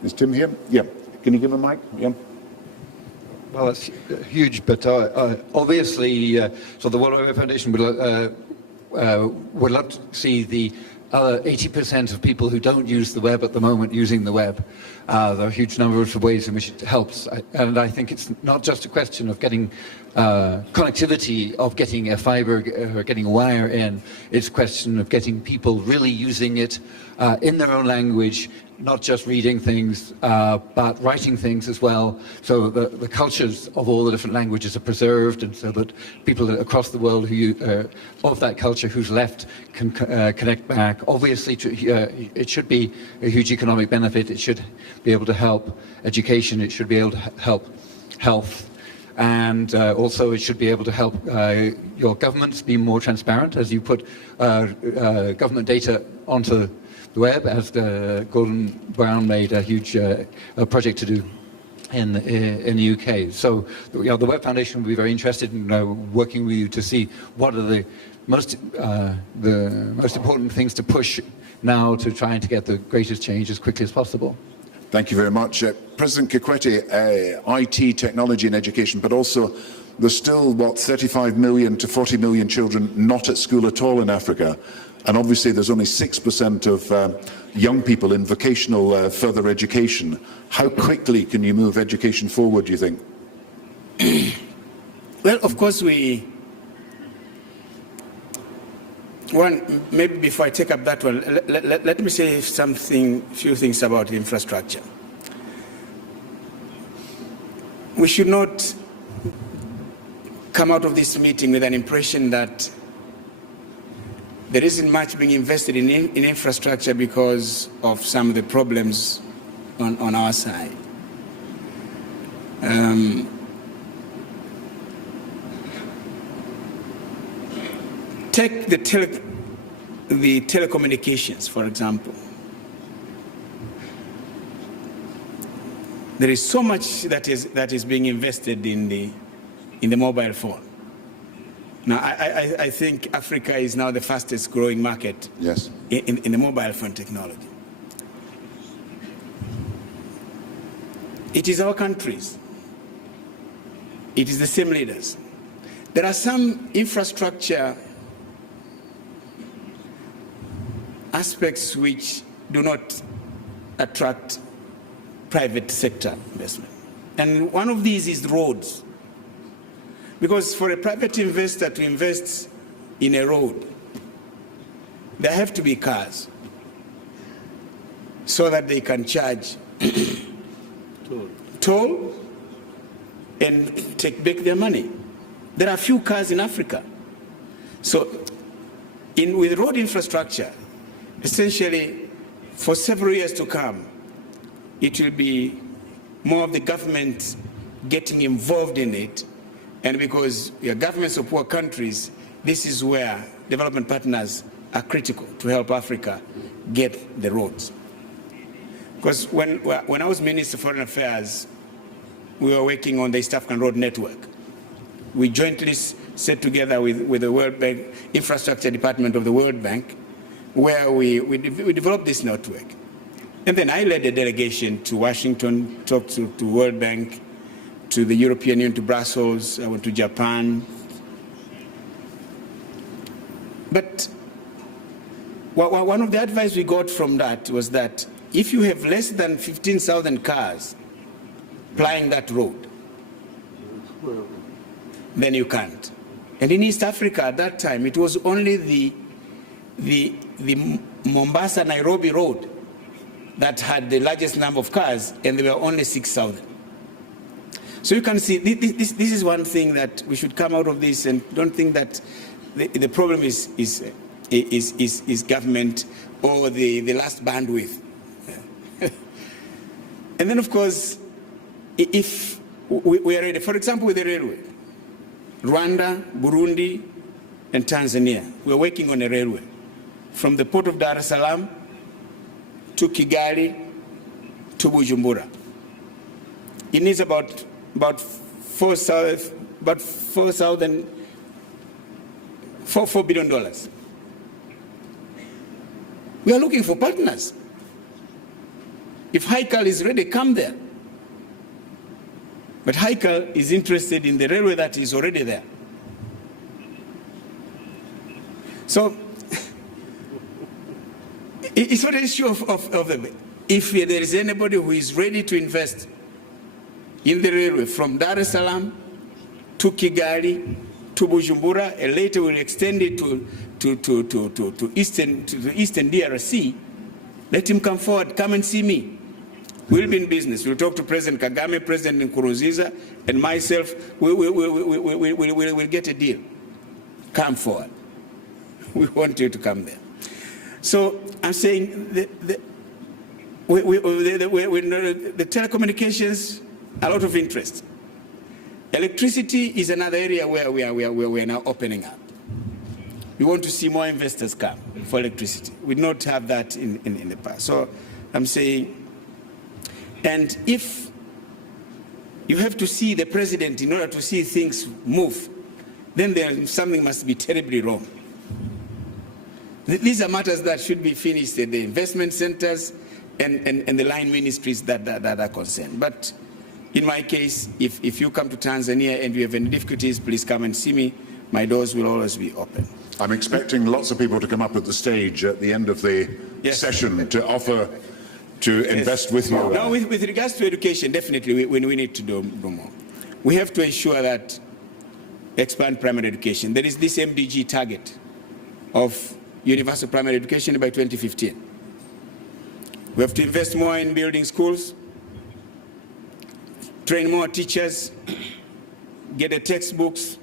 Is Tim here? Yeah. Can you give him a mic? Yeah. Well, it's huge, but obviously, so the World Wide Web Foundation would love to see the other 80% of people who don't use the web at the moment using the web. There are a huge number of ways in which it helps, and I think it's not just a question of getting connectivity, of getting a fiber or getting a wire in. It's a question of getting people really using it in their own language, not just reading things, but writing things as well, so the cultures of all the different languages are preserved, and so that people across the world who of that culture who's left can connect back. Obviously, it should be a huge economic benefit. It should be able to help education. It should be able to help health. And also it should be able to help your governments be more transparent as you put government data onto the web, as Gordon Brown made a huge project to do in the UK. So the Web Foundation will be very interested in working with you to see what are the most important things to push now to try and to get the greatest change as quickly as possible. Thank you very much. President Kikwete, IT, technology and education, but also there's still, 35 million to 40 million children not at school at all in Africa. And obviously there's only 6% of young people in vocational further education. How quickly can you move education forward, do you think? Well, of course maybe before I take up that one, let me say few things about infrastructure. We should not come out of this meeting with an impression that there isn't much being invested in infrastructure because of some of the problems on our side. Take the telecommunications, for example. there is so much that is being invested in the mobile phone. Now, I think Africa is now the fastest growing market in the mobile phone technology. It is our countries. It is the same leaders. There are some infrastructure aspects which do not attract private sector investment. And one of these is roads. Because for a private investor to invest in a road, there have to be cars so that they can charge toll and take back their money. There are few cars in Africa. So with road infrastructure, essentially for several years to come, it will be more of the government getting involved in it. And because we are governments of poor countries, this is where development partners are critical to help Africa get the roads. Because when I was Minister of Foreign Affairs, we were working on the East African Road Network. We jointly set together with the World Bank, Infrastructure Department of the World Bank, where we developed this network. And then I led a delegation to Washington, talked to World Bank, to the European Union, to Brussels, I went to Japan. But one of the advice we got from that was that if you have less than 15,000 cars plying that road, then you can't. And in East Africa at that time, it was only the Mombasa-Nairobi road that had the largest number of cars, and there were only 6,000. So you can see, this is one thing that we should come out of this, and don't think that the problem is government or the last bandwidth. And then, of course, if we are ready, for example, with the railway, Rwanda, Burundi, and Tanzania, we're working on a railway from the port of Dar es Salaam to Kigali to Bujumbura. It needs about $4 billion. We are looking for partners. If Haikal is ready, come there. But Haikal is interested in the railway that is already there. So it's not an issue of them. If there is anybody who is ready to invest in the railway from Dar es Salaam to Kigali to Bujumbura, and later we'll extend it to the eastern DRC, let him come forward, come and see me. We'll be in business. We'll talk to President Kagame, President Nkurunziza, and myself. We'll get a deal. Come forward. We want you to come there. So I'm saying the telecommunications, a lot of interest. Electricity is another area where we are now opening up. We want to see more investors come for electricity. We did not have that in the past. So I'm saying, and if you have to see the president in order to see things move, then something must be terribly wrong. These are matters that should be finished at the investment centers and the line ministries that are concerned. But in my case, if you come to Tanzania and you have any difficulties, please come and see me. My doors will always be open. I'm expecting lots of people to come up at the stage at the end of the session to offer to invest with you. No, with regards to education, definitely we need to do more. We have to ensure that expand primary education. There is this MDG target of universal primary education by 2015. We have to invest more in building schools, train more teachers, get the textbooks,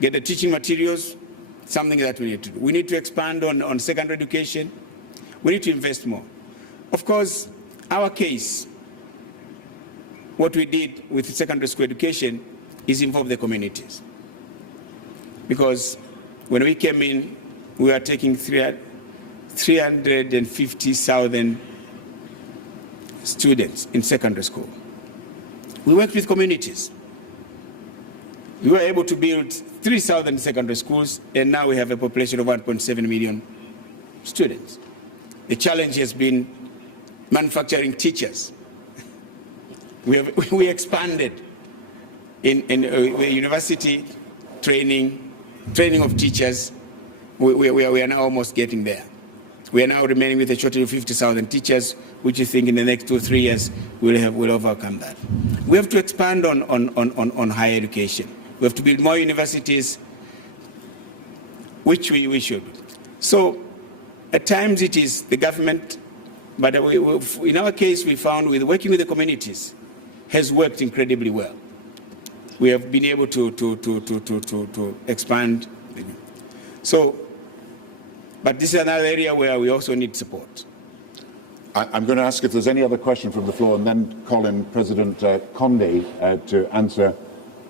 get the teaching materials, something that we need to do. We need to expand on secondary education. We need to invest more. Of course, our case, what we did with secondary school education is involve the communities. Because when we came in, we were taking 350,000 students in secondary school. We worked with communities. We were able to build 3,000 secondary schools, and now we have a population of 1.7 million students. The challenge has been manufacturing teachers. We expanded in university training of teachers. We are now almost getting there. We are now remaining with a shortage of 50,000 teachers, which we think in the next 2 or 3 years we'll overcome that. We have to expand on higher education. We have to build more universities, which we should. So at times it is the government, but in our case we found with working with the communities has worked incredibly well. We have been able to expand. So, but this is another area where we also need support. I'm going to ask if there's any other question from the floor and then call in President Condé to answer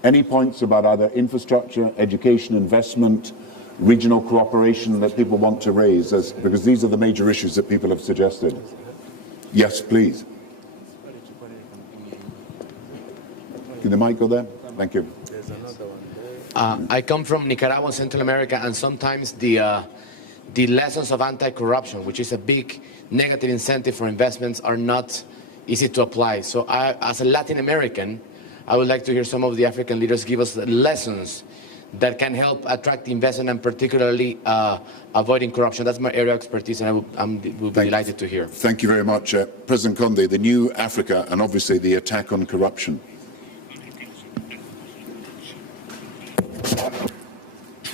any points about either infrastructure, education, investment, regional cooperation that people want to raise, because these are the major issues that people have suggested. Yes, please. Can the mic go there? Thank you. I come from Nicaragua and Central America, and sometimes the lessons of anti-corruption, which is a big negative incentive for investments, are not easy to apply. So as a Latin American, I would like to hear some of the African leaders give us lessons that can help attract investment and particularly avoiding corruption. That's my area of expertise, and I will be delighted to hear. Thank you very much. President Condé, the new Africa and obviously the attack on corruption.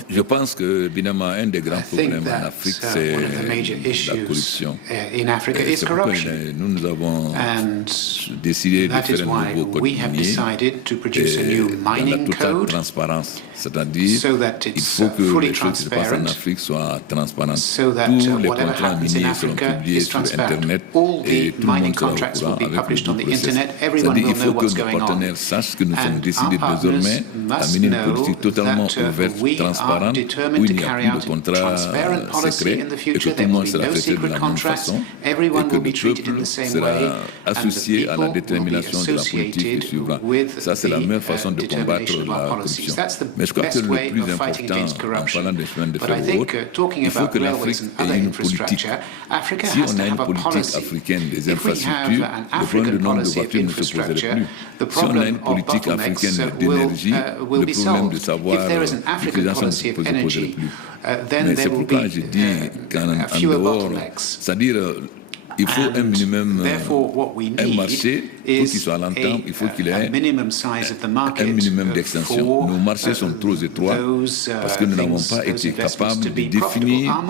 Je pense que, évidemment, un des grands problèmes en Afrique, c'est la corruption. C'est pourquoi nous avons décidé de faire un nouveau code minier dans la totale transparence. C'est-à-dire qu'il faut que les choses qui se passent en Afrique soient transparentes. Tous les contrats miniers seront publiés sur Internet et tout le monde sera au courant avec le processus. C'est-à-dire qu'il faut que nos partenaires sachent que nous sommes décidés désormais à mener une politique totalement ouverte, transparente, où il n'y a plus de contrats secrets et que tout le monde sera traité de la même façon et que le peuple sera associé à la détermination de la politique qui suivra. Ça, c'est la meilleure façon de combattre la corruption. Mais je crois que le plus important, en parlant des chemins de fer ou autres, il faut que l'Afrique ait une politique. Si on a une politique africaine des infrastructures, le problème du nombre de voitures ne se poserait plus. Si on a une politique africaine d'énergie, le problème de savoir l'utilisation ne se poserait plus. Mais c'est pourquoi je dis qu'en dehors, c'est-à-dire il faut un minimum, un marché, pour qu'il soit à l'entente, il faut qu'il ait un minimum d'extension. Nos marchés sont trop étroits parce que nous n'avons pas été capables de définir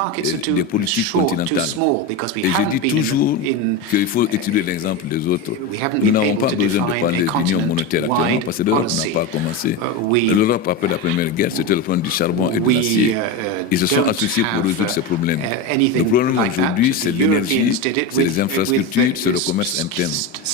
des politiques continentales. Et je dis toujours qu'il faut étudier l'exemple des autres. Nous n'avons pas besoin de parler d'union monétaire actuellement parce que l'Europe n'a pas commencé. L'Europe, après la Première Guerre, c'était le problème du charbon et de l'acier. Ils se sont associés pour résoudre ces problèmes. Le problème aujourd'hui, c'est l'énergie, c'est les infrastructures, c'est le commerce interne.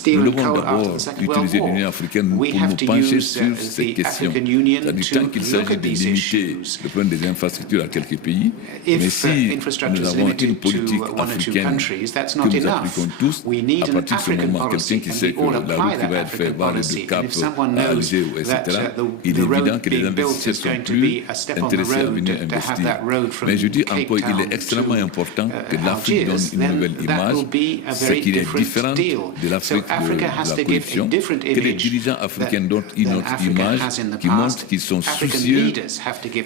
Nous devons d'abord utiliser l'Union africaine pour nous pencher sur ces questions. C'est-à-dire tant qu'il s'agit de limiter le problème des infrastructures à quelques pays, mais si nous avons une politique africaine que nous appliquons tous, à partir de ce moment, quelqu'un qui sait que la route qui va être faite va aller de Cap à Alger, etc., il est évident que les investisseurs sont plus intéressés à venir investir. Mais je dis encore, il est extrêmement important que l'Afrique donne une nouvelle image, ce qui est différent de l'Afrique de la corruption, que les dirigeants africains donnent une autre image qui montre qu'ils sont soucieux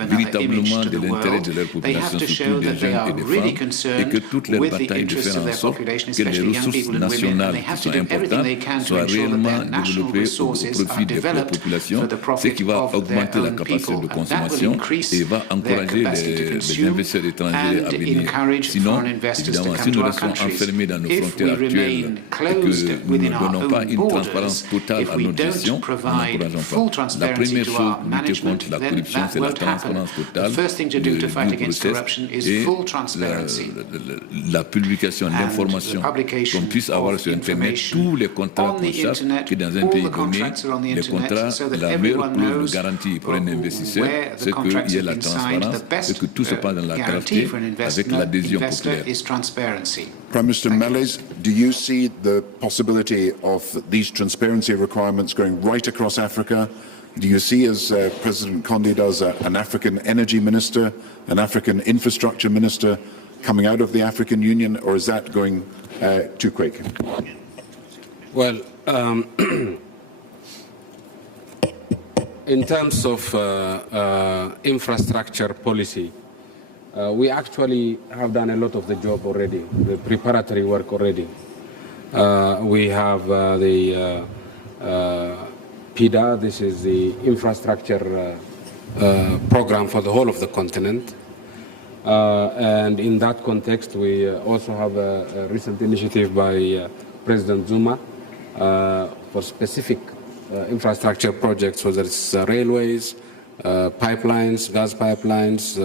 véritablement de l'intérêt de leur population, surtout des jeunes et des femmes, et que toutes leurs batailles de faire en sorte que les ressources nationales qui sont importantes soient réellement développées au profit de la population, ce qui va augmenter la capacité de consommation et va encourager les investisseurs étrangers à venir. Sinon, évidemment, si nous restons enfermés dans nos frontières actuelles et que nous ne donnons pas une transparence totale à notre gestion, nous n'encourageons pas. La première chose pour lutter contre la corruption, c'est la transparence totale du processus et la publication d'informations, qu'on puisse avoir sur Internet tous les contrats qu'on sache que dans un pays donné, les contrats, la meilleure clause de garantie pour un investisseur, c'est qu'il y ait la transparence et que tout se passe dans la clarté avec l'adhésion populaire. Prime Minister Meles, do you see the possibility of these transparency requirements going right across Africa? Do you see, as President Condé does, an African energy minister, an African infrastructure minister coming out of the African Union, or is that going too quick? Well, in terms of infrastructure policy, we actually have done a lot of the job already, the preparatory work already. We have the PIDA, this is the infrastructure program for the whole of the continent. And in that context, we also have a recent initiative by President Zuma for specific infrastructure projects, whether it's railways, pipelines, gas pipelines,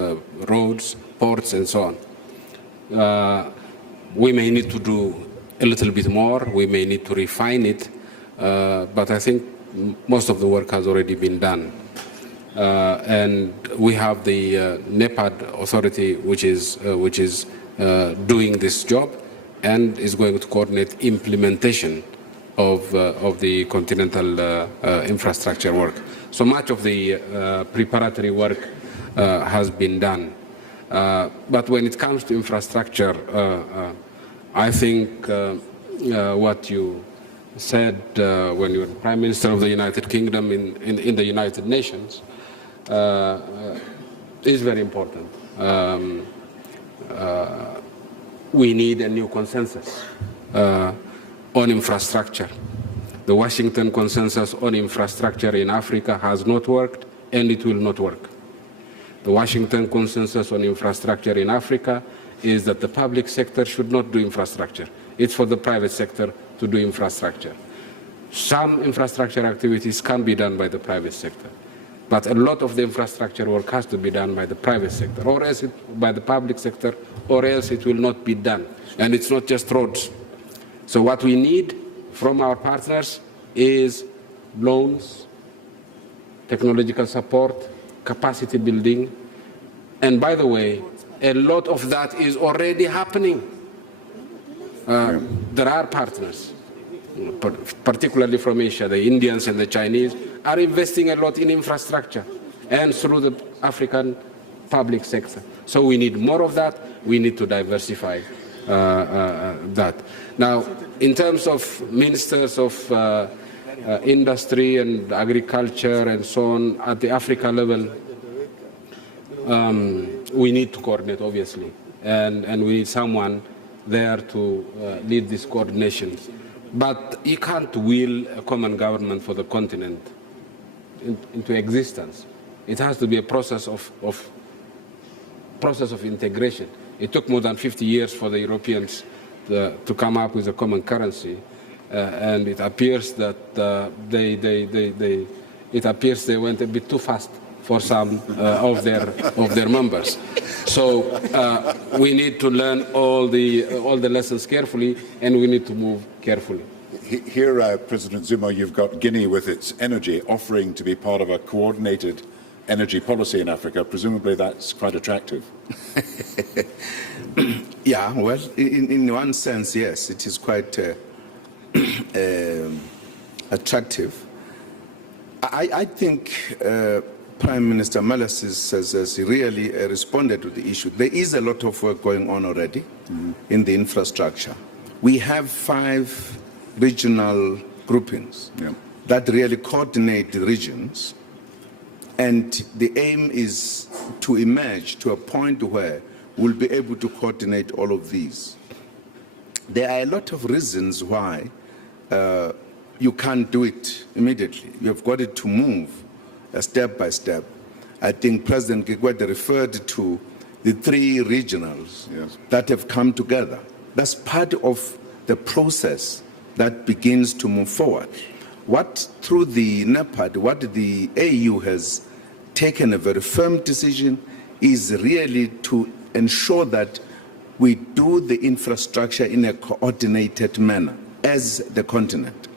roads, ports, and so on. We may need to do a little bit more. We may need to refine it. But I think most of the work has already been done. And we have the NEPAD authority, which is doing this job and is going to coordinate implementation of the continental infrastructure work. So much of the preparatory work has been done. But when it comes to infrastructure, I think what you said when you were Prime Minister of the United Kingdom in the United Nations is very important. We need a new consensus on infrastructure. The Washington consensus on infrastructure in Africa has not worked, and it will not work. The Washington consensus on infrastructure in Africa is that the public sector should not do infrastructure. It's for the private sector to do infrastructure. Some infrastructure activities can be done by the private sector, but a lot of the infrastructure work has to be done by the private sector, or else by the public sector, or else it will not be done. And it's not just roads. So what we need from our partners is loans, technological support, capacity building. And by the way, a lot of that is already happening. There are partners, particularly from Asia, the Indians and the Chinese, are investing a lot in infrastructure and through the African public sector. So we need more of that. We need to diversify that. Now, in terms of ministers of industry and agriculture and so on at the Africa level, we need to coordinate, obviously, and we need someone there to lead this coordination. But you can't will a common government for the continent into existence. It has to be a process of integration. It took more than 50 years for the Europeans to come up with a common currency, and it appears that they went a bit too fast for some of their members. So we need to learn all the lessons carefully, and we need to move carefully. Here, President Zuma, you've got Guinea with its energy offering to be part of a coordinated energy policy in Africa. Presumably that's quite attractive. Yeah, well, in one sense, yes, it is quite attractive. I think Prime Minister Meles has really responded to the issue. There is a lot of work going on already in the infrastructure. We have 5 regional groupings that really coordinate the regions, and the aim is to emerge to a point where we'll be able to coordinate all of these. There are a lot of reasons why you can't do it immediately. You've got it to move step by step. I think President Kikwete referred to the 3 regionals that have come together. That's part of the process that begins to move forward. Through the NEPAD, what the AU has taken a very firm decision is really to ensure that we do the infrastructure in a coordinated manner as the continent.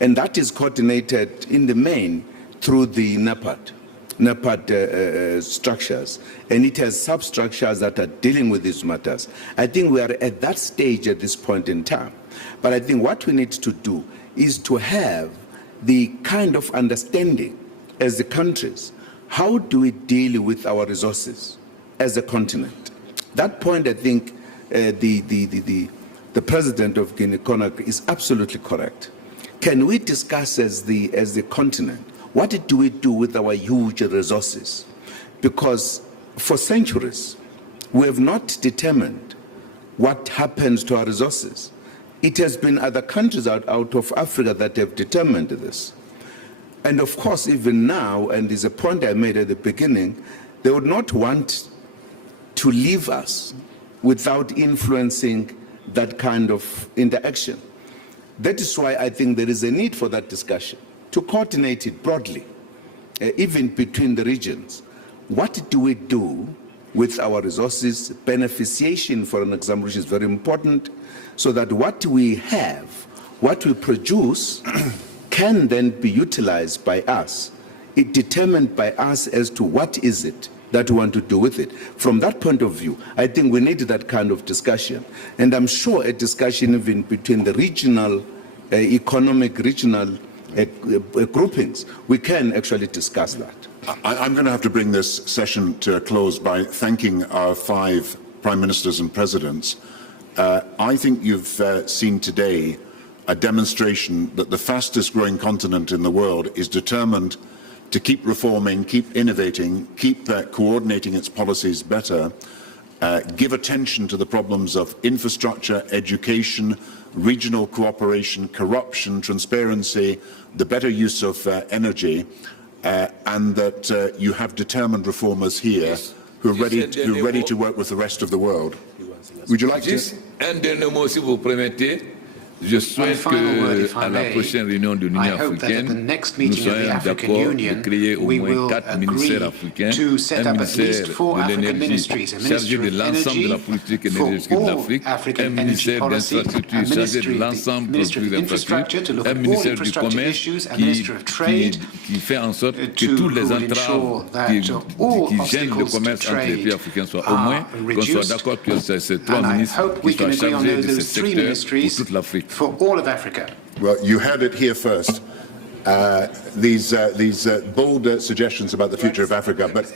And that is coordinated in the main through the NEPAD. NEPAD structures, and it has substructures that are dealing with these matters. I think we are at that stage at this point in time. But I think what we need to do is to have the kind of understanding as the countries. How do we deal with our resources as a continent? That point, I think, the president of Guinea-Conakry is absolutely correct. Can we discuss as the continent, what do we do with our huge resources? Because for centuries, we have not determined what happens to our resources. It has been other countries out of Africa that have determined this. And of course, even now, and there's a point I made at the beginning, they would not want to leave us without influencing that kind of interaction. That is why I think there is a need for that discussion, to coordinate it broadly, even between the regions. What do we do with our resources? Beneficiation, for an example, which is very important, so that what we have, what we produce, can then be utilized by us, determined by us as to what is it that we want to do with it. From that point of view, I think we need that kind of discussion. And I'm sure a discussion even between the regional, economic regional groupings, we can actually discuss that. I'm going to have to bring this session to a close by thanking our 5 prime ministers and presidents. I think you've seen today a demonstration that the fastest growing continent in the world is determined to keep reforming, keep innovating, keep coordinating its policies better, give attention to the problems of infrastructure, education, regional cooperation, corruption, transparency, the better use of energy, and that you have determined reformers here who are ready to work with the rest of the world. Would you like to? Un dernier mot, si vous permettez. Je souhaite qu'à la prochaine réunion de l'Union africaine, nous soyons d'accord de créer au moins 4 ministères africains, un ministère de l'énergie chargé de l'ensemble de la politique énergétique de l'Afrique, un ministère d'infrastructure chargé de l'ensemble des infrastructures, un ministère du commerce qui fait en sorte que toutes les entraves qui gênent le commerce entre les pays africains soient au moins, qu'on soit d'accord que ces 3 ministres qui soient chargés de ces secteurs pour toute l'Afrique. For all of Africa. Well, you heard it here first. These bold suggestions about the future of Africa, but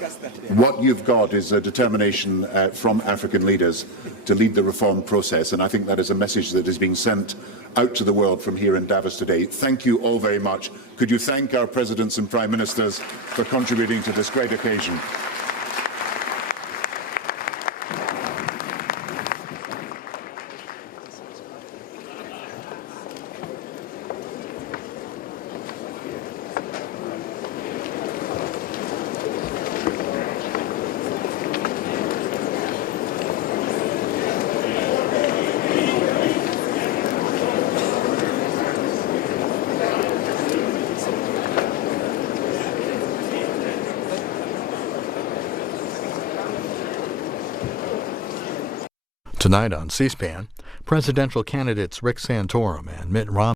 what you've got is a determination from African leaders to lead the reform process, and I think that is a message that is being sent out to the world from here in Davos today. Thank you all very much. Could you thank our presidents and prime ministers for contributing to this great occasion? Tonight on C-SPAN, presidential candidates Rick Santorum and Mitt Romney